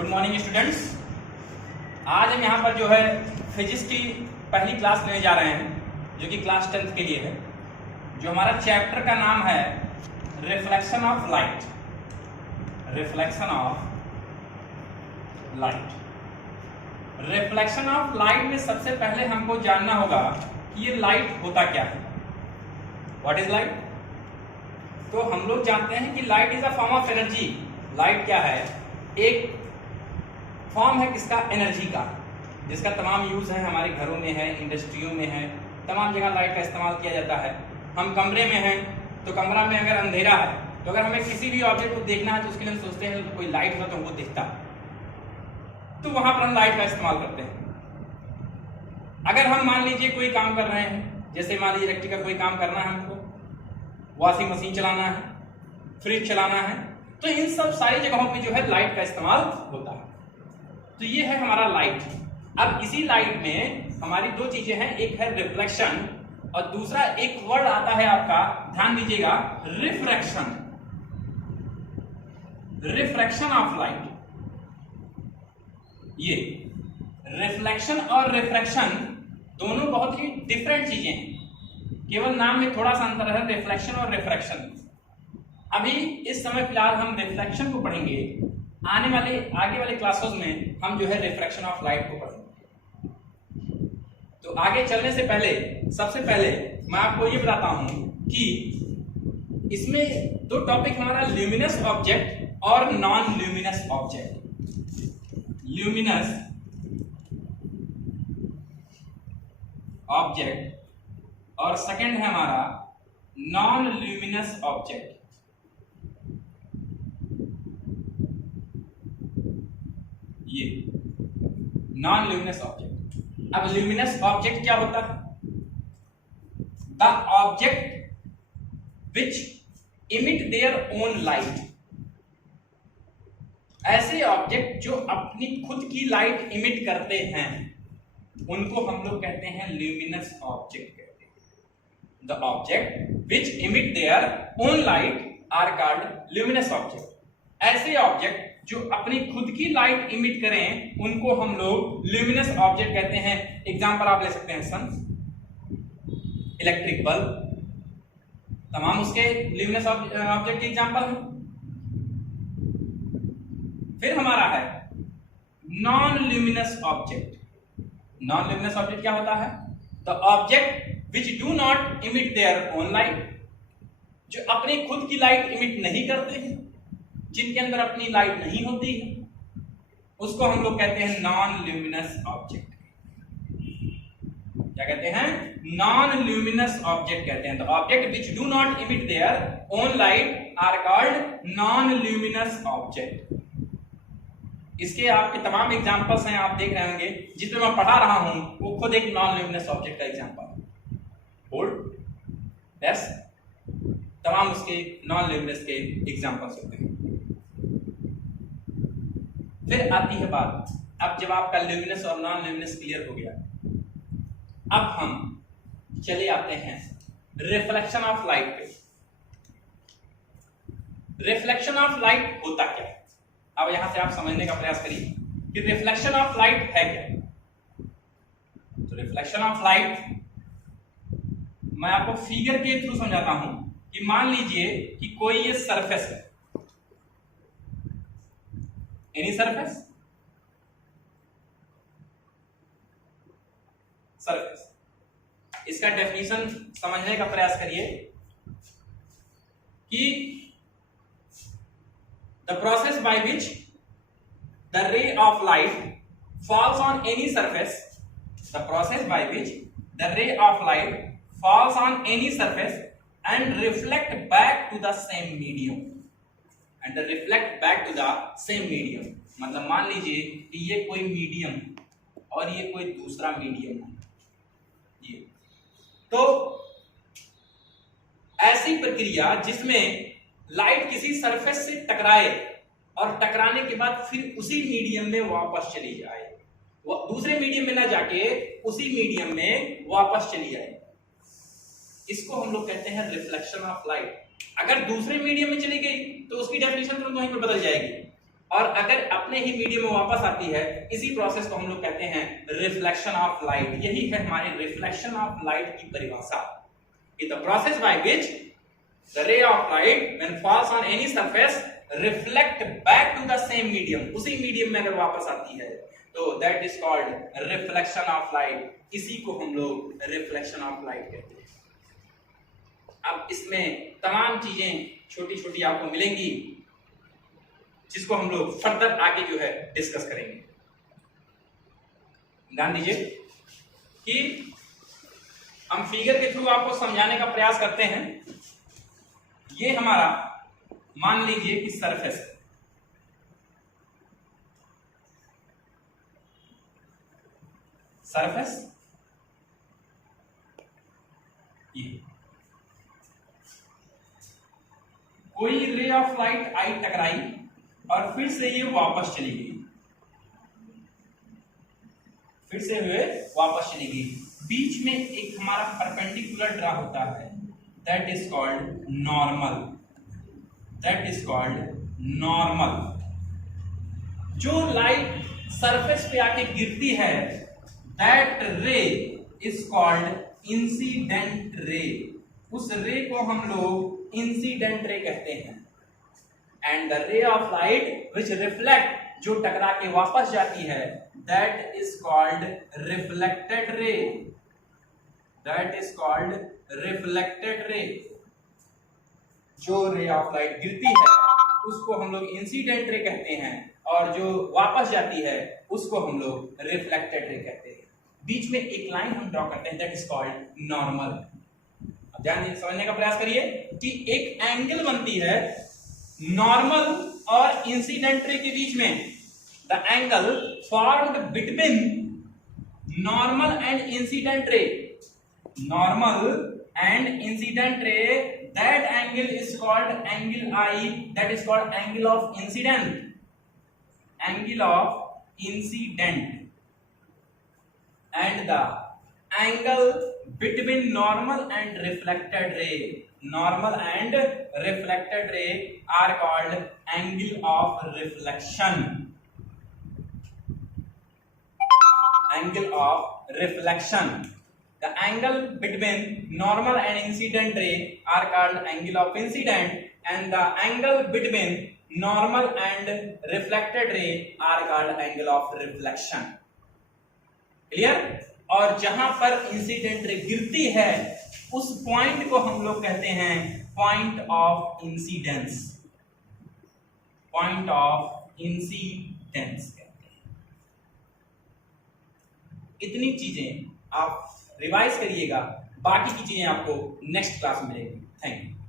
Good morning students. आज हम यहाँ पर जो है फिजिक्स की पहली क्लास लेने जा रहे हैं जो कि क्लास 10th के लिए है। जो हमारा चैप्टर का नाम है reflection of light. Reflection of light. Reflection of light में सबसे पहले हमको जानना होगा कि ये लाइट होता क्या है। What is light? तो हम लोग जानते हैं कि light is a form of energy. Light क्या है? एक फॉर्म है किसका? एनर्जी का, जिसका तमाम यूज है, हमारे घरों में है, इंडस्ट्रियों में है, तमाम जगह लाइट का इस्तेमाल किया जाता है। हम कमरे में हैं तो कमरा में अगर अंधेरा है तो अगर हमें किसी भी ऑब्जेक्ट को देखना है तो उसके लिए हम सोचते हैं तो कोई लाइट हो तो हमको दिखता, तो वहां पर हम लाइट का इस्तेमाल करते हैं। अगर हम मान लीजिए कोई काम कर रहे हैं, जैसे मान लीजिए इलेक्ट्रिक का कोई काम करना है, हमको वॉशिंग मशीन चलाना है, फ्रिज चलाना है, तो इन सब सारी जगहों पे जो है लाइट का इस्तेमाल होता है। तो ये है हमारा लाइट। अब इसी लाइट में हमारी दो चीजें हैं, एक है रिफ्लेक्शन और दूसरा एक वर्ड आता है आपका, ध्यान दीजिएगा, रिफ्रैक्शन। Refraction of light. ये रिफ्लेक्शन और रिफ्रैक्शन दोनों बहुत ही डिफरेंट चीजें हैं, केवल नाम में थोड़ा सा अंतर है, रिफ्लेक्शन और रिफ्रैक्शन। अभी इस समय फिलहाल हम रिफ्लेक्शन को पढ़ेंगे, आने वाले आगे वाले क्लासेस में हम जो है रिफ्रैक्शन ऑफ लाइट को पढ़ेंगे। तो आगे चलने से पहले सबसे पहले मैं आपको ये बताता हूं कि इसमें दो टॉपिक हमारा ल्यूमिनस ऑब्जेक्ट और non luminous object. Luminous object और सेकंड है हमारा नॉन ल्यूमिनस ऑब्जेक्ट। ये नॉन ल्यूमिनस ऑब्जेक्ट। अब ल्यूमिनस ऑब्जेक्ट क्या होता है? The object which emit their own light. ऐसे ऑब्जेक्ट जो अपनी खुद की लाइट इमिट करते हैं उनको हम लोग कहते हैं ल्यूमिनस ऑब्जेक्ट कहते हैं। The object which emit their own light are called luminous object. ऐसे ऑब्जेक्ट जो अपनी खुद की लाइट इमिट करें उनको हम लोग ल्यूमिनस ऑब्जेक्ट कहते हैं। एग्जांपल आप ले सकते हैं सन, इलेक्ट्रिक बल्ब, तमाम उसके ल्यूमिनस ऑब्जेक्ट के एग्जांपल हैं। फिर हमारा है non luminous object. Non luminous object क्या होता है? The object which do not emit their own light. जो अपनी खुद की लाइट इमिट नहीं करते हैं, जिनके अंदर अपनी लाइट नहीं होती है, उसको हम लोग कहते हैं नॉन ल्यूमिनस ऑब्जेक्ट। क्या कहते हैं? नॉन ल्यूमिनस ऑब्जेक्ट कहते हैं। The object which do not emit their own light are called non luminous object. इसके आपके तमाम एग्जांपल्स हैं, आप देख रहे होंगे, जिसमें मैं पढ़ा रहा हूं वो खुद एक नॉन ल्यूमिनस ऑब्जेक्ट का एग्जांपल। होल्ड, यस, तमाम उसके नॉन ल्यूमिनस के एग्जांपल्स होते हैं। फिर आती है बात, अब जब आपका ल्यूमिनस और नॉन ल्यूमिनस क्लियर हो गया, अब हम चले आते हैं रिफ्लेक्शन ऑफ लाइट पे। रिफ्लेक्शन ऑफ लाइट होता क्या है? अब यहां से आप समझने का प्रयास करिए कि रिफ्लेक्शन ऑफ लाइट है क्या। तो रिफ्लेक्शन ऑफ लाइट मैं आपको फिगर के थ्रू समझाता हूं कि मान लीजिए कि कोई ये सरफेस है, एनी सरफेस, सरफेस। इसका डेफिनेशन समझने का प्रयास करिए कि the process by which the ray of light falls on any surface, the process by which the ray of light falls on any surface and reflect back to the same medium. And reflect back to the same medium मतलब मान लीजिए कि ये कोई medium और ये कोई दूसरा मीडियम है। ये तो ऐसी प्रक्रिया जिसमें लाइट किसी सरफेस से टकराए और टकराने के बाद फिर उसी मीडियम में वापस चली जाए, वो दूसरे मीडियम में ना जाके उसी मीडियम में वापस चली जाए, इसको हम लोग कहते हैं रिफ्लेक्शन ऑफ लाइट। अगर दूसरे मीडियम में चली गई तो उसकी डेफिनेशन तुरंत वहीं पर बदल जाएगी। और अगर अपने ही मीडियम में वापस आती है, इसी प्रोसेस को हम लोग कहते हैं रिफ्लेक्शन ऑफ लाइट। यही है हमारे रिफ्लेक्शन ऑफ लाइट की परिभाषा। Is the process by which the ray of light when falls on any surface reflect back to the same medium. उसी मीडियम में अगर वापस आती है तो that is called reflection of light. इसी को हम लोग रिफ्लेक्शन ऑफ लाइट कहते हैं। अब इसमें तमाम चीजें छोटी छोटी आपको मिलेंगी, जिसको हम लोग फर्दर आगे जो है डिस्कस करेंगे। ध्यान दीजिए कि हम फिगर के थ्रू आपको समझाने का प्रयास करते हैं। ये हमारा मान लीजिए कि सरफेस है, सरफेस ये कोई रे ऑफ लाइट आई टकराई और फिर से ये वापस चली गई, फिर से हुए वापस चली गई। बीच में एक हमारा परपेंडिकुलर ड्रा होता है, that is called normal, that is called normal. जो लाइट सरफेस पे आके गिरती है, दैट रे इज कॉल्ड इंसिडेंट रे। उस रे को हम लोग इंसिडेंट रे कहते हैं। And the ray of light which reflect, जो टकरा के वापस जाती है, that is called reflected ray, that is called reflected ray. जो रे ऑफ लाइट गिरती है उसको हम लोग इंसिडेंट रे कहते हैं, और जो वापस जाती है उसको हम लोग रिफ्लेक्टेड रे कहते हैं। बीच में एक लाइन हम ड्रॉ करते हैं, दैट इज कॉल्ड नॉर्मल। अब ध्यान समझने का प्रयास करिए कि एक एंगल बनती है नॉर्मल और इंसिडेंट रे के बीच में। The angle formed between normal and incident ray, normal and incident ray, that angle is called angle I, that is called angle of incident, angle of incident. And the angle between normal and reflected ray, normal and reflected ray are called angle of reflection, angle of reflection. The angle between normal and incident ray are called angle of incident, and the angle between normal and reflected ray are called angle of reflection. Clear? और जहां पर incident ray गिरती है उस point को हम लोग कहते हैं point of incidence, point of incidence कहते हैं। इतनी चीजें आप रिवाइज करिएगा, बाकी की चीजें आपको नेक्स्ट क्लास में मिलेगी। Thank you.